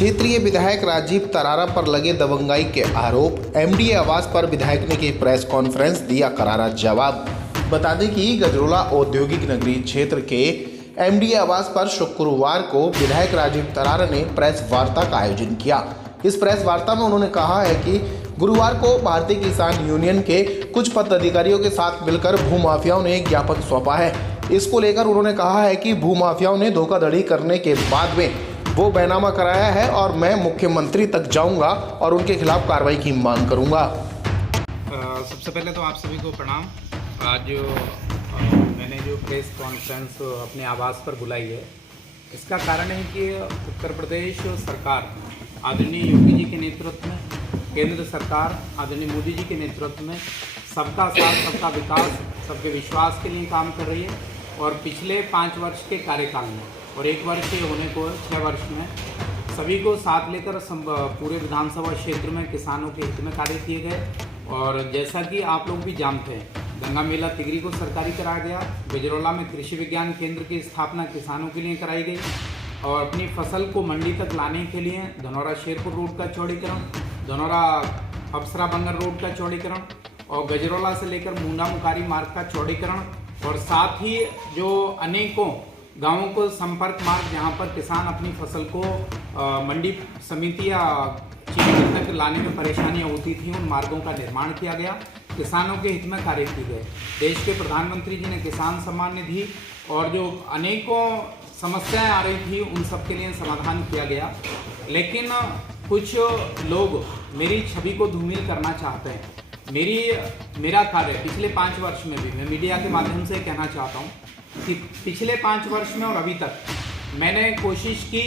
क्षेत्रीय विधायक राजीव तरारा पर लगे दबंगाई के आरोप। एमडीए आवास पर विधायक ने की प्रेस कॉन्फ्रेंस, दिया करारा जवाब। बता दें कि गजरोला औद्योगिक नगरीय क्षेत्र के एमडीए आवास पर शुक्रवार को विधायक राजीव तरारा ने प्रेस वार्ता का आयोजन किया। इस प्रेस वार्ता में उन्होंने कहा है कि गुरुवार को भारतीय किसान यूनियन के कुछ पदाधिकारियों के साथ मिलकर भूमाफियाओं ने एक ज्ञापन सौंपा है। इसको लेकर उन्होंने कहा है कि भूमाफियाओं ने धोखाधड़ी करने के बाद में वो बैनामा कराया है और मैं मुख्यमंत्री तक जाऊंगा और उनके खिलाफ कार्रवाई की मांग करूंगा। सबसे पहले तो आप सभी को प्रणाम। आज मैंने जो प्रेस कॉन्फ्रेंस अपने आवास पर बुलाई है, इसका कारण है कि उत्तर प्रदेश सरकार आदरणीय योगी जी के नेतृत्व में, केंद्र सरकार आदरणीय मोदी जी के नेतृत्व में सबका साथ सबका विकास सबके विश्वास के लिए काम कर रही है। और पिछले 5 वर्ष के कार्यकाल में और 1 वर्ष के होने को 6 वर्ष में सभी को साथ लेकर पूरे विधानसभा क्षेत्र में किसानों के हित में कार्य किए गए। और जैसा कि आप लोग भी जानते हैं, गंगा मेला तिगरी को सरकारी कराया गया। गजरोला में कृषि विज्ञान केंद्र की स्थापना किसानों के लिए कराई गई और अपनी फसल को मंडी तक लाने के लिए धनौरा शेरपुर रोड का चौड़ीकरण, धनौरा अप्सरा बंगर रोड का चौड़ीकरण और गजरोला से लेकर मुंडा मुकारी मार्ग का चौड़ीकरण और साथ ही जो अनेकों गांवों को संपर्क मार्ग जहां पर किसान अपनी फसल को मंडी समिति या चीनी तक लाने में परेशानियां होती थी, उन मार्गों का निर्माण किया गया। किसानों के हित में कार्य किए गए। देश के प्रधानमंत्री जी ने किसान सम्मान निधि और जो अनेकों समस्याएं आ रही थी उन सब के लिए समाधान किया गया। लेकिन कुछ लोग मेरी छवि को धूमिल करना चाहते हैं। मेरा कार्य पिछले 5 वर्ष में भी मैं मीडिया के माध्यम से कहना चाहता हूँ कि पिछले 5 वर्ष में और अभी तक मैंने कोशिश की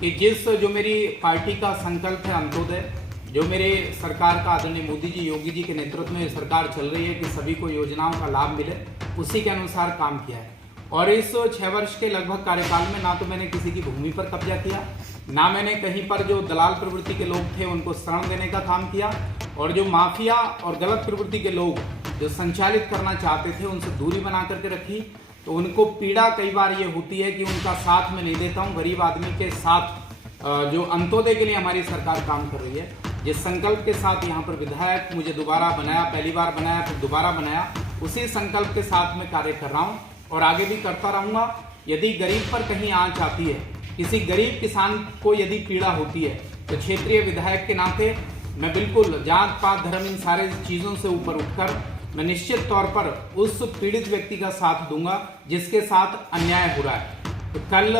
कि जो मेरी पार्टी का संकल्प है अंत्योदय, जो मेरे सरकार का आदरणीय मोदी जी योगी जी के नेतृत्व में सरकार चल रही है कि सभी को योजनाओं का लाभ मिले, उसी के अनुसार काम किया है। और इस 6 वर्ष के लगभग कार्यकाल में ना तो मैंने किसी की भूमि पर कब्जा किया, ना मैंने कहीं पर जो दलाल प्रवृत्ति के लोग थे उनको शरण देने का काम किया, और जो माफिया और गलत प्रवृत्ति के लोग जो संचालित करना चाहते थे उनसे दूरी बना करके रखी। तो उनको पीड़ा कई बार ये होती है कि उनका साथ मैं नहीं देता हूँ। गरीब आदमी के साथ जो अंत्योदय के लिए हमारी सरकार काम कर रही है, जिस संकल्प के साथ यहाँ पर विधायक मुझे दोबारा बनाया, पहली बार बनाया फिर दोबारा बनाया, उसी संकल्प के साथ मैं कार्य कर रहा हूँ और आगे भी करता रहूँगा। यदि गरीब पर कहीं आँच आती है, किसी गरीब किसान को यदि पीड़ा होती है, तो क्षेत्रीय विधायक के नाते मैं बिल्कुल जात पात धर्म इन सारे चीज़ों से ऊपर उठकर मैं निश्चित तौर पर उस पीड़ित व्यक्ति का साथ दूंगा जिसके साथ अन्याय हो रहा है। तो कल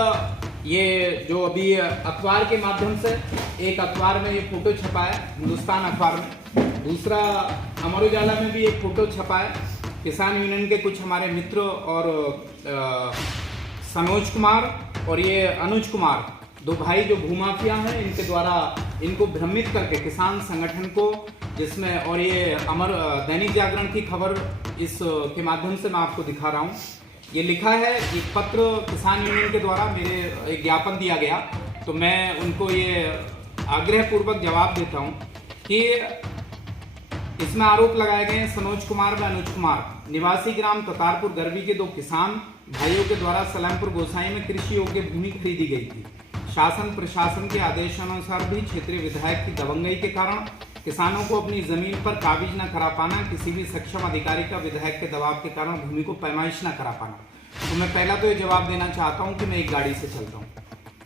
ये जो अभी अखबार के माध्यम से एक अखबार में ये फोटो छपा है, हिंदुस्तान अखबार में, दूसरा अमर उजाला में भी एक फोटो छपा है। किसान यूनियन के कुछ हमारे मित्र और सनोज कुमार और ये अनुज कुमार, 2 भाई जो भूमाफिया हैं, इनके द्वारा इनको भ्रमित करके किसान संगठन को, जिसमें और ये दैनिक जागरण की खबर इस के माध्यम से मैं आपको दिखा रहा हूँ। ये लिखा है, ये पत्र किसान यूनियन के द्वारा मेरे एक ज्ञापन दिया गया, तो मैं उनको ये आग्रहपूर्वक जवाब देता हूँ कि इसमें आरोप लगाए गए हैं सनोज कुमार व अनुज कुमार, निवासी ग्राम ततारपुर गरवी के 2 किसान भाइयों के द्वारा सलेमपुर गोसाई में कृषि योग्य भूमि खरीदी गई थी। शासन प्रशासन के आदेशानुसार भी क्षेत्रीय विधायक की दबंगई के कारण किसानों को अपनी जमीन पर काबिज न करा पाना, किसी भी सक्षम अधिकारी का विधायक के दबाव के कारण भूमि को पैमाइश न करा पाना। तो मैं पहला तो ये जवाब देना चाहता हूँ कि मैं एक गाड़ी से चलता हूँ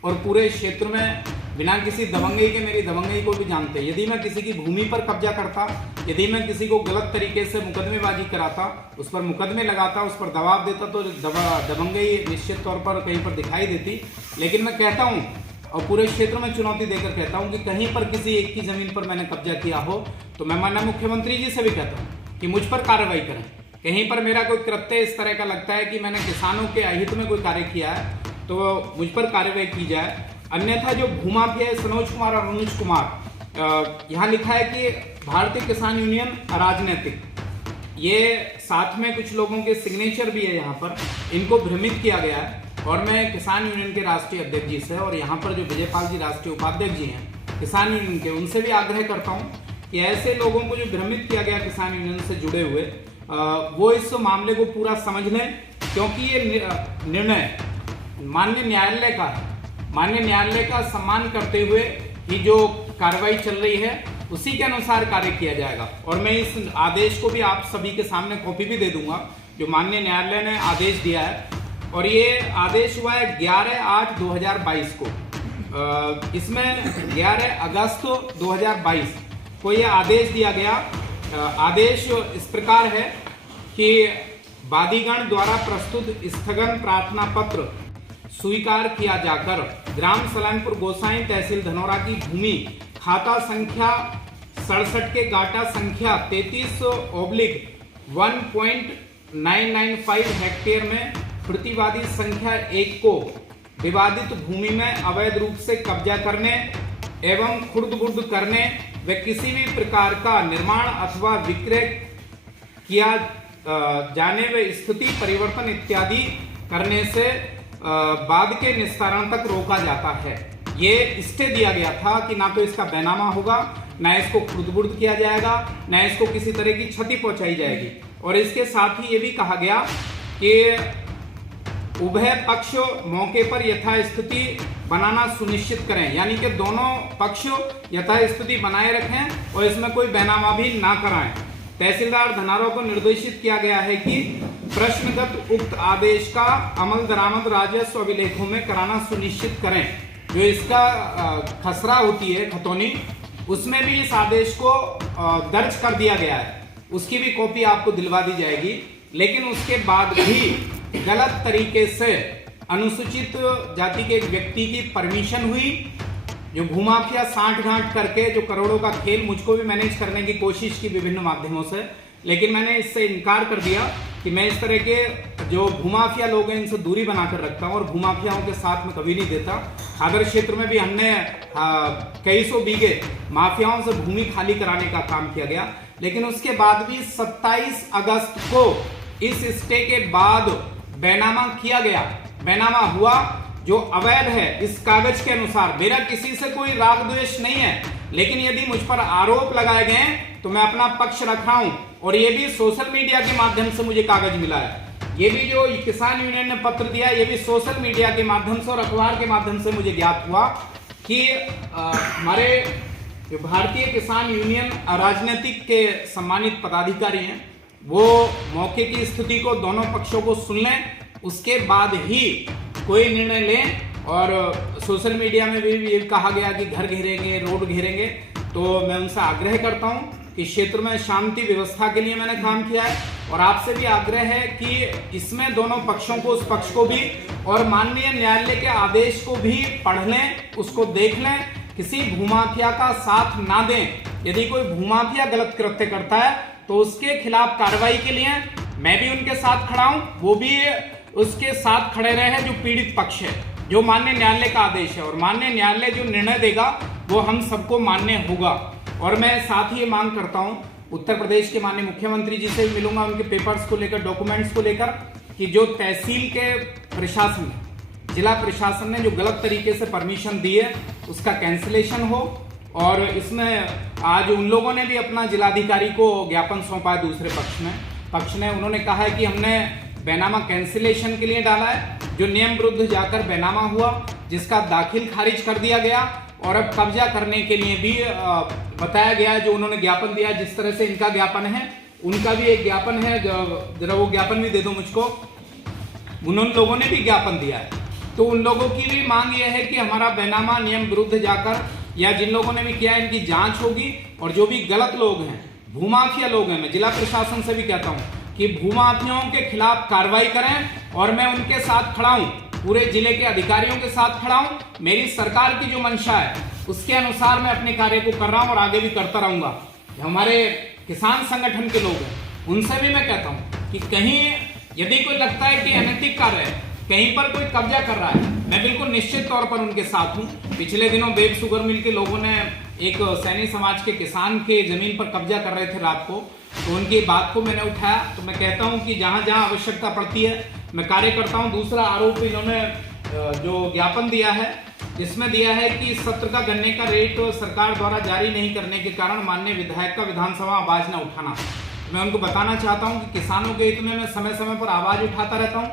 और पूरे क्षेत्र में बिना किसी दबंगई के मेरी दबंगई को भी जानते हैं। यदि मैं किसी की भूमि पर कब्जा करता, यदि मैं किसी को गलत तरीके से मुकदमेबाजी कराता, उस पर मुकदमे लगाता, उस पर दबाव देता, तो दबंगई निश्चित तौर पर कहीं पर दिखाई देती। लेकिन मैं कहता हूँ और पूरे क्षेत्र में चुनौती देकर कहता हूं कि कहीं पर किसी एक की जमीन पर मैंने कब्जा किया हो तो मैं माननीय मुख्यमंत्री जी से भी कहता हूं कि मुझ पर कार्रवाई करें। कहीं पर मेरा कोई कृत्य इस तरह का लगता है कि मैंने किसानों के अहित में कोई कार्य किया है तो मुझ पर कार्रवाई की जाए। अन्यथा जो भूमाफिया सनोज कुमार और अनुज कुमार, यहाँ लिखा है कि भारतीय किसान यूनियन अराजनैतिक, ये साथ में कुछ लोगों के सिग्नेचर भी है यहाँ पर, इनको भ्रमित किया गया है। और मैं किसान यूनियन के राष्ट्रीय अध्यक्ष जी से और यहाँ पर जो विजयपाल जी राष्ट्रीय उपाध्यक्ष जी हैं किसान यूनियन के, उनसे भी आग्रह करता हूँ कि ऐसे लोगों को जो भ्रमित किया गया किसान यूनियन से जुड़े हुए, वो इस मामले को पूरा समझ लें, क्योंकि ये निर्णय माननीय न्यायालय का है माननीय न्यायालय का सम्मान करते हुए ये जो कार्रवाई चल रही है उसी के अनुसार कार्य किया जाएगा। और मैं इस आदेश को भी आप सभी के सामने कॉपी भी दे दूंगा जो माननीय न्यायालय ने आदेश दिया है। और ये आदेश हुआ है 11/8/2022 को। इसमें 11 अगस्त 2022 को ये आदेश दिया गया। आदेश इस प्रकार है कि वादीगण द्वारा प्रस्तुत स्थगन प्रार्थना पत्र स्वीकार किया जाकर ग्राम सलानपुर गोसाई तहसील धनौरा की भूमि खाता संख्या 67 के गाटा संख्या 33/1.995 हेक्टेयर में प्रतिवादी संख्या 1 को विवादित भूमि में अवैध रूप से कब्जा करने एवं खुर्द-बुर्द करने व किसी भी प्रकार का निर्माण अथवा विक्रय किया जाने व स्थिति परिवर्तन इत्यादि करने से बाद के निस्तारण तक रोका जाता है। ये स्टे दिया गया था कि ना तो इसका बैनामा होगा, ना इसको खुर्द-बुर्द किया जाएगा, ना इसको किसी तरह की क्षति पहुंचाई जाएगी। और इसके साथ ही ये भी कहा गया कि उभय पक्ष मौके पर यथास्थिति बनाना सुनिश्चित करें, यानी कि दोनों पक्ष यथास्थिति बनाए रखें और इसमें कोई बैनामा भी ना कराएं। तहसीलदार धनारा को निर्देशित किया गया है कि प्रश्नगत उक्त आदेश का अमल दरामद राजस्व अभिलेखों में कराना सुनिश्चित करें। जो इसका खसरा होती है खतौनी, उसमें भी इस आदेश को दर्ज कर दिया गया है, उसकी भी कॉपी आपको दिलवा दी जाएगी। लेकिन उसके बाद भी गलत तरीके से अनुसूचित जाति के एक व्यक्ति की परमिशन हुई, जो भूमाफिया साठ गांठ करके जो करोड़ों का खेल मुझको भी मैनेज करने की कोशिश की विभिन्न माध्यमों से, लेकिन मैंने इससे इनकार कर दिया कि मैं इस तरह के जो भूमाफिया लोग हैं इनसे दूरी बनाकर रखता हूं और भूमाफियाओं के साथ में कभी नहीं देता। खादर क्षेत्र में भी हमने कई सौ बीघे माफियाओं से भूमि खाली कराने का काम किया गया। लेकिन उसके बाद भी 27 अगस्त को इस स्टे के बाद बैनामा किया गया। बैनामा हुआ जो अवैध है इस कागज के अनुसार। मेरा किसी से कोई राग द्वेष नहीं है, लेकिन यदि मुझ पर आरोप लगाए गए तो मैं अपना पक्ष रख रहा हूं। और ये भी सोशल मीडिया के माध्यम से मुझे कागज मिला है। ये भी जो किसान यूनियन ने पत्र दिया, ये भी सोशल मीडिया के माध्यम से और अखबार के माध्यम से मुझे ज्ञात हुआ कि हमारे जो भारतीय किसान यूनियन राजनीतिक के सम्मानित पदाधिकारी हैं, वो मौके की स्थिति को दोनों पक्षों को सुन लें, उसके बाद ही कोई निर्णय लें। और सोशल मीडिया में भी ये कहा गया कि घर घेरेंगे, रोड घेरेंगे, तो मैं उनसे आग्रह करता हूं कि क्षेत्र में शांति व्यवस्था के लिए मैंने काम किया है और आपसे भी आग्रह है कि इसमें दोनों पक्षों को, उस पक्ष को भी और माननीय न्यायालय के आदेश को भी पढ़ लें, उसको देख लें, किसी भूमाफिया का साथ ना दें। यदि कोई भूमाफिया गलत कृत्य करता है तो उसके खिलाफ कार्रवाई के लिए मैं भी उनके साथ खड़ा हूं, वो भी उसके साथ खड़े रहे हैं जो पीड़ित पक्ष है, जो माननीय न्यायालय का आदेश है। और माननीय न्यायालय जो निर्णय देगा वो हम सबको मान्य होगा। और मैं साथ ही ये मांग करता हूं, उत्तर प्रदेश के माननीय मुख्यमंत्री जी से भी मिलूंगा उनके पेपर्स को लेकर, डॉक्यूमेंट्स को लेकर, कि जो तहसील के प्रशासन, जिला प्रशासन ने जो गलत तरीके से परमिशन दी है उसका कैंसिलेशन हो। और इसमें आज उन लोगों ने भी अपना जिलाधिकारी को ज्ञापन सौंपा है, दूसरे पक्ष ने उन्होंने कहा है कि हमने बैनामा कैंसिलेशन के लिए डाला है, जो नियम विरुद्ध जाकर बैनामा हुआ, जिसका दाखिल खारिज कर दिया गया। और अब कब्जा करने के लिए भी बताया गया है, जो उन्होंने ज्ञापन दिया, जिस तरह से इनका ज्ञापन है उनका भी एक ज्ञापन है, जरा वो ज्ञापन भी दे दो मुझको। उन लोगों ने भी ज्ञापन दिया है, तो उन लोगों की भी मांग यह है कि हमारा बैनामा नियम विरुद्ध जाकर, या जिन लोगों ने भी किया इनकी जांच होगी। और जो भी गलत लोग हैं, भूमाफिया लोग हैं, मैं जिला प्रशासन से भी कहता हूं कि भूमाफियाओं के खिलाफ कार्रवाई करें। और मैं उनके साथ खड़ा हूं, पूरे जिले के अधिकारियों के साथ खड़ा हूं। मेरी सरकार की जो मंशा है उसके अनुसार मैं अपने कार्य को कर रहा हूं और आगे भी करता रहूंगा। हमारे किसान संगठन के लोग हैं, उनसे भी मैं कहता हूं कि कहीं यदि कोई लगता है कि अनैतिक कार्य है, कहीं पर कोई कब्जा कर रहा है, मैं बिल्कुल निश्चित तौर पर उनके साथ हूं। पिछले दिनों बेब शुगर मिल के लोगों ने एक सैनी समाज के किसान के जमीन पर कब्जा कर रहे थे रात को, तो उनकी बात को मैंने उठाया। तो मैं कहता हूं कि जहां जहां आवश्यकता पड़ती है मैं कार्य करता हूं। दूसरा आरोप इन्होंने जो ज्ञापन दिया है, जिसमें दिया है कि सत्र का गन्ने का रेट सरकार द्वारा जारी नहीं करने के कारण माननीय विधायक का विधानसभा आवाज न उठाना। मैं उनको बताना चाहता हूं कि किसानों के हित में मैं समय समय पर आवाज उठाता रहता हूं।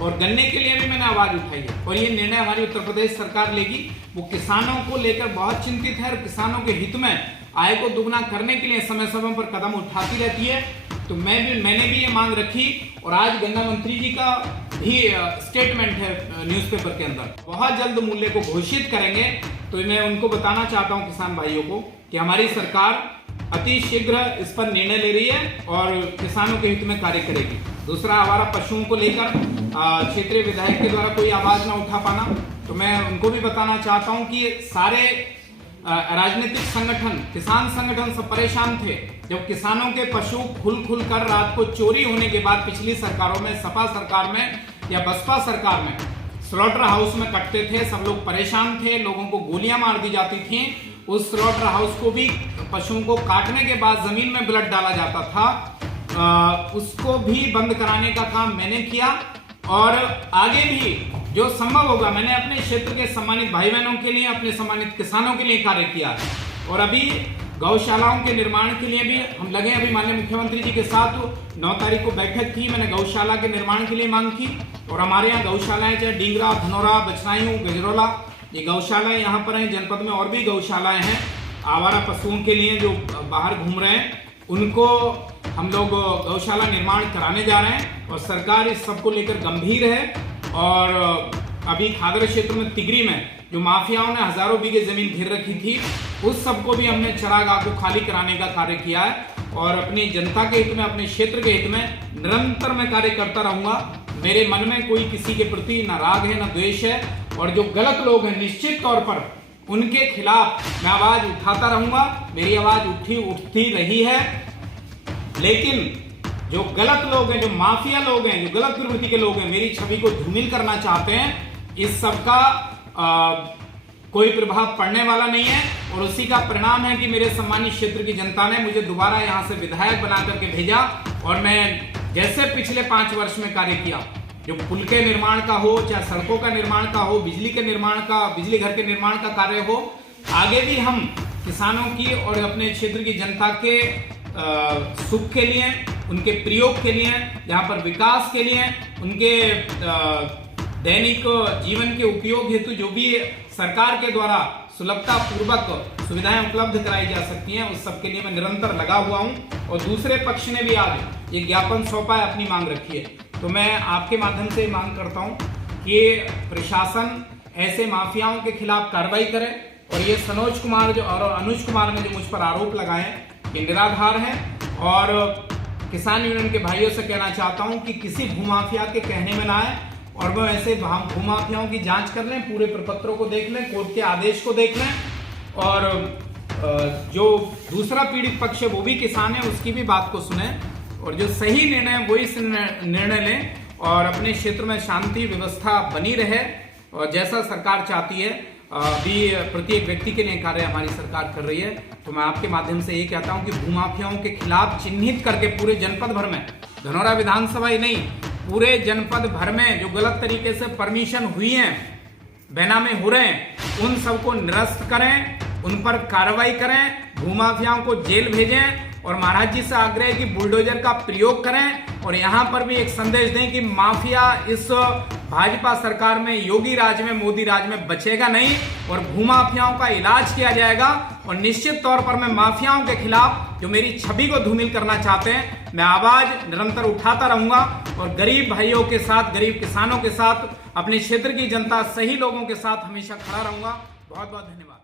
और गन्ने के लिए भी मैंने आवाज उठाई है और ये निर्णय हमारी उत्तर प्रदेश सरकार लेगी। वो किसानों को लेकर बहुत चिंतित है और किसानों के हित में आय को दुगना करने के लिए समय समय पर कदम उठाती रहती है। तो मैंने भी ये मांग रखी और आज गन्ना मंत्री जी का भी स्टेटमेंट है न्यूज़पेपर के अंदर, बहुत जल्द मूल्य को घोषित करेंगे। तो मैं उनको बताना चाहता हूं किसान भाइयों को कि हमारी सरकार अति शीघ्र इस पर निर्णय ले रही है और किसानों के हित में कार्य करेगी। दूसरा, आवारा पशुओं को लेकर क्षेत्रीय विधायक के द्वारा कोई आवाज ना उठा पाना, तो मैं उनको भी बताना चाहता हूं कि सारे राजनीतिक संगठन, किसान संगठन सब परेशान थे जब किसानों के पशु खुल कर रात को चोरी होने के बाद पिछली सरकारों में, सपा सरकार में या बसपा सरकार में स्लॉटर हाउस में कटते थे। सब लोग परेशान थे, लोगों को गोलियां मार दी जाती थी। उस स्लॉटर हाउस को भी पशुओं को काटने के बाद जमीन में ब्लड डाला जाता था, उसको भी बंद कराने का काम मैंने किया और आगे भी जो संभव होगा मैंने अपने क्षेत्र के सम्मानित भाई बहनों के लिए, अपने सम्मानित किसानों के लिए कार्य किया है। और अभी गौशालाओं के निर्माण के लिए भी हम लगे। अभी माननीय मुख्यमंत्री जी के साथ 9 तारीख को बैठक की, मैंने गौशाला के निर्माण के लिए मांग की और हमारे यहाँ गौशालाएं चाहे डींगरा, धनौरा, बचनायू, गजरौला, ये गौशालाएं यहाँ पर हैं। जनपद में और भी गौशालाएं हैं आवारा पशुओं के लिए जो बाहर घूम रहे हैं, उनको हम लोग गौशाला निर्माण कराने जा रहे हैं और सरकार इस सब को लेकर गंभीर है। और अभी खादर क्षेत्र में तिगरी में जो माफियाओं ने हजारों बीघे जमीन घेर रखी थी, उस सब को भी हमने चरागाह को खाली कराने का कार्य किया है और अपनी जनता के हित में, अपने क्षेत्र के हित में निरंतर मैं कार्य करता रहूंगा। मेरे मन में कोई किसी के प्रति न राग है, न द्वेष है और जो गलत लोग हैं निश्चित तौर पर उनके खिलाफ मैं आवाज उठाता रहूंगा। मेरी आवाज उठती रही है, लेकिन जो गलत लोग हैं, जो माफिया लोग हैं, जो गलत प्रवृत्ति के लोग हैं, मेरी छवि को धूमिल करना चाहते हैं, इस सब का कोई प्रभाव पड़ने वाला नहीं है। और उसी का परिणाम है कि मेरे सम्मानित क्षेत्र की जनता ने मुझे दोबारा यहां से विधायक बना करके भेजा और मैं जैसे पिछले 5 वर्ष में कार्य किया, जो पुल के निर्माण का हो, चाहे सड़कों का निर्माण का हो, बिजली के निर्माण का, बिजली घर के निर्माण का कार्य हो, आगे भी हम किसानों की और अपने क्षेत्र की जनता के सुख के लिए, उनके प्रयोग के लिए, यहाँ पर विकास के लिए, उनके दैनिक जीवन के उपयोग हेतु जो भी सरकार के द्वारा सुलभता पूर्वक सुविधाएं उपलब्ध कराई जा सकती हैं, उस सब के लिए मैं निरंतर लगा हुआ हूं। और दूसरे पक्ष ने भी आज ये ज्ञापन सौंपा है, अपनी मांग रखी है। तो मैं आपके माध्यम से मांग करता हूं कि प्रशासन ऐसे माफियाओं के खिलाफ कार्रवाई करे और ये सनोज कुमार जो और अनुज कुमार ने जो मुझ पर आरोप लगाए हैं, ये निराधार है। और किसान यूनियन के भाइयों से कहना चाहता हूं कि किसी भूमाफिया के कहने में ना आए और वो ऐसे भूमाफियाओं की जांच कर लें, पूरे प्रपत्रों को देख लें, कोर्ट के आदेश को देख लें और जो दूसरा पीड़ित पक्ष है वो भी किसान है, उसकी भी बात को सुने और जो सही निर्णय है वही निर्णय लें और अपने क्षेत्र में शांति व्यवस्था बनी रहे और जैसा सरकार चाहती है अभी प्रत्येक व्यक्ति के लिए कार्य हमारी सरकार कर रही है। तो मैं आपके माध्यम से ये कहता हूं कि भूमाफियाओं के खिलाफ चिन्हित करके पूरे जनपद भर में, धनौरा विधानसभा ही नहीं, पूरे जनपद भर में जो गलत तरीके से परमिशन हुई है, बेनामे हो रहे हैं, उन सबको निरस्त करें, उन पर कार्रवाई करें, भूमाफियाओं को जेल भेजें और महाराज जी से आग्रह है कि बुलडोजर का प्रयोग करें। और यहां पर भी एक संदेश दें कि माफिया इस भाजपा सरकार में, योगी राज में, मोदी राज में बचेगा नहीं और भूमाफियाओं का इलाज किया जाएगा। और निश्चित तौर पर मैं माफियाओं के खिलाफ जो मेरी छवि को धूमिल करना चाहते हैं, मैं आवाज निरंतर उठाता रहूंगा और गरीब भाइयों के साथ, गरीब किसानों के साथ, अपने क्षेत्र की जनता, सही लोगों के साथ हमेशा खड़ा रहूंगा। बहुत बहुत धन्यवाद।